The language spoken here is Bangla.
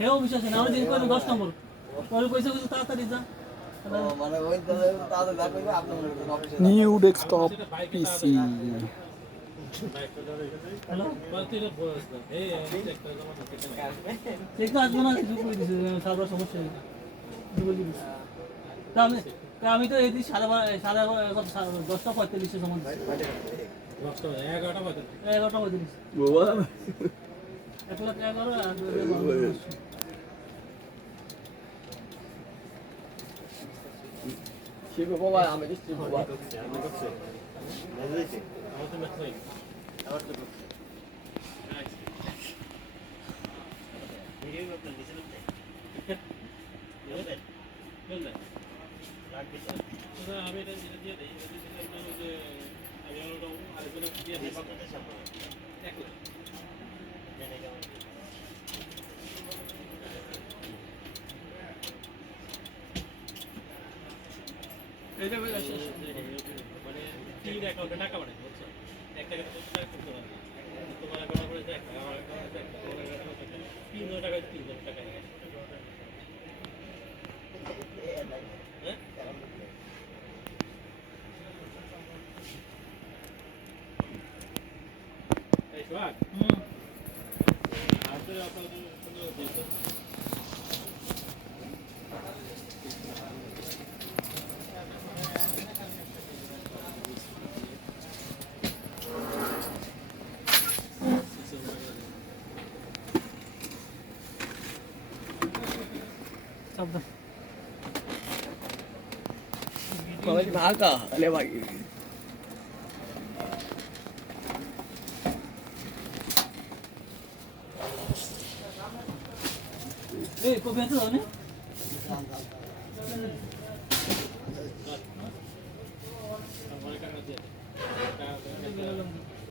হেও বিশ্বাস না আমি দিন করে 10 নম্বর পরে পয়সা কিছু তাড়াতাড়ি যা মানে ওই তাড়াতাড়ি যা করবে আপনি মনে করেন অফিসে নিউ ডেস্কটপ পিসি হ্যালো দেখো আসবো না কিছু করে দিছে সার্ভার সমস্যা হয়েছে আমি তো এই সাড়ে 10:45 সময় 11:45 1,11,000 আর শিব বাবা আমি দিচ্ছি বাবা এটা বলে শেষ মানে তিন অ্যাকাউন্টে টাকা পাঠাই বুঝছো একটা টাকা করতে পারবে তোমার অ্যাকাউন্টে করে দেখ আমার অ্যাকাউন্টে দেখ তোমার অ্যাকাউন্টে 300 টাকা 300 টাকা হ্যাঁ এই সোহাগ আসলে আপনাদের সুন্দর দিয়েছে শব্দ Kalau di Malta, lewat. কবে আছে জানে আমার টাকা দিয়ে